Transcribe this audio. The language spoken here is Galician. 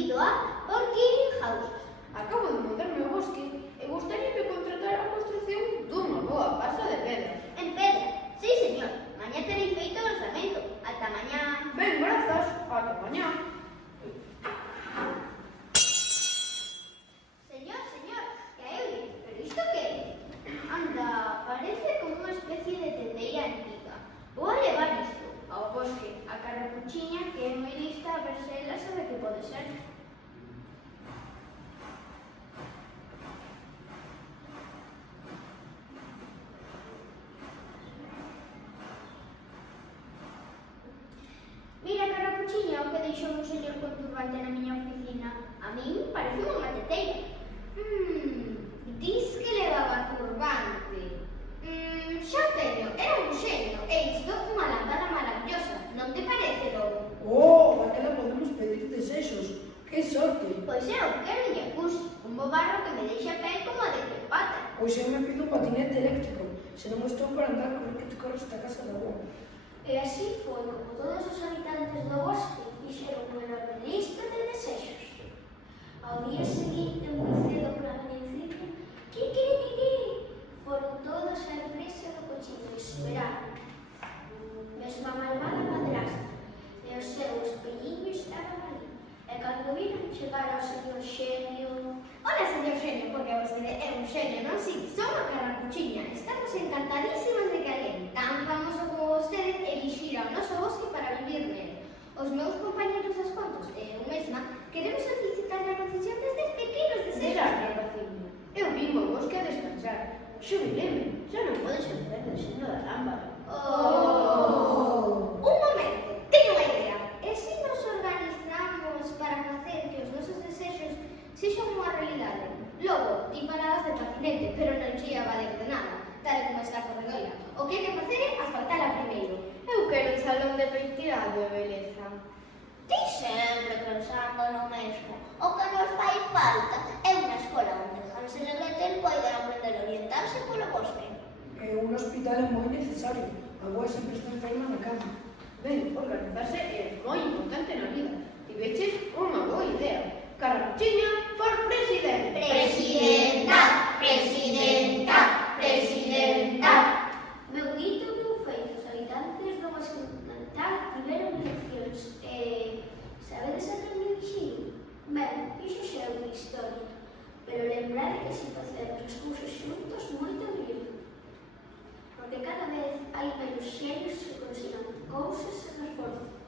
debido a Orchid House. Acabo de montar meu bosque e gustaríame contratar a construción dunha boa casa de pedra. En pedra. Sí, señor. Mañá terei feito o orzamento. Ata mañá. Ben, grazas. Ata mañá. Señor, que hai oír? Pero isto que é? Anda, parece como unha especie de tendeira antiga. Vou a levar isto ao bosque, a Carrapuchiña, que é moi lista, a ver se ela sabe que pode ser. Mira, Carrapuchiña, o que deixou un señor con turbante na miña oficina. A min parece unha teteira. Dis que levaba turbante. Xa o teño, era un xenio. E isto unha lámpara maravillosa. Non te parece, logo? Oh, aquela podemos pedir desexos. Que sorte! Pois eu quero un jacuzzi, un bobarro que me deixa a pel como a de Cleopatra. Pois eu me pido un patinete eléctrico. Se non estou por andar, corre que te corres esta casa da boa. E así foi como todos os habitantes do bosque fixeron unha enorme lista de desexos. Ao día seguinte, moi cedo por amenciña, quiquiriquiqui, foron todos á empresa do cochino e esperaron. Mesmo a malvada madrastra e o seu espelliño estaban ali. E cando viron chegar ao señor Xenio... Hola, señor xenio, porque vostede é un xenio, non? Si, son a Carrapuchiña. Estamos encantadísimas de que alguén tan famoso como vostede elixira o noso bosque para vivir nele. Os meus compañeros das contos e eu mesma queremos solicitar a concesión destes pequenos Mira, desexos. rapaciño, eu vim ao bosque a descansar. Xubileme, xa non podes encender o xeno da lámpara. Un momento, teño unha idea. E se nos organizamos para facer que os nosos desexos sexan unha realidade? Logo, ti falabas de patinete, pero non che ia valer de nada, tal como está a corredoira. O que hai que facer é asfaltala primeiro. Eu quero un salón de peiteado e beleza. Ti sempre pensando no mesmo. O que nos fai falta é unha escola onde os señores poidan aprender a orientarse polo bosque. E un hospital é moi necesario. A boa sempre está enferma na cama. Ben, organizarse é moi importante na vida. E veches unha boa idea. Carrapuchiña for presidente. Presidenta, presidenta, presidenta. Meu grito meu feito, os habitantes do bosque encantado tiveron eleccións e... sabedes a quen me elixiron? Ben, iso xa é outra historia, pero lembrade que se facemos as cousas xuntos moito mellor. Porque cada vez hai menos xenios que consigan cousas sen esforzo.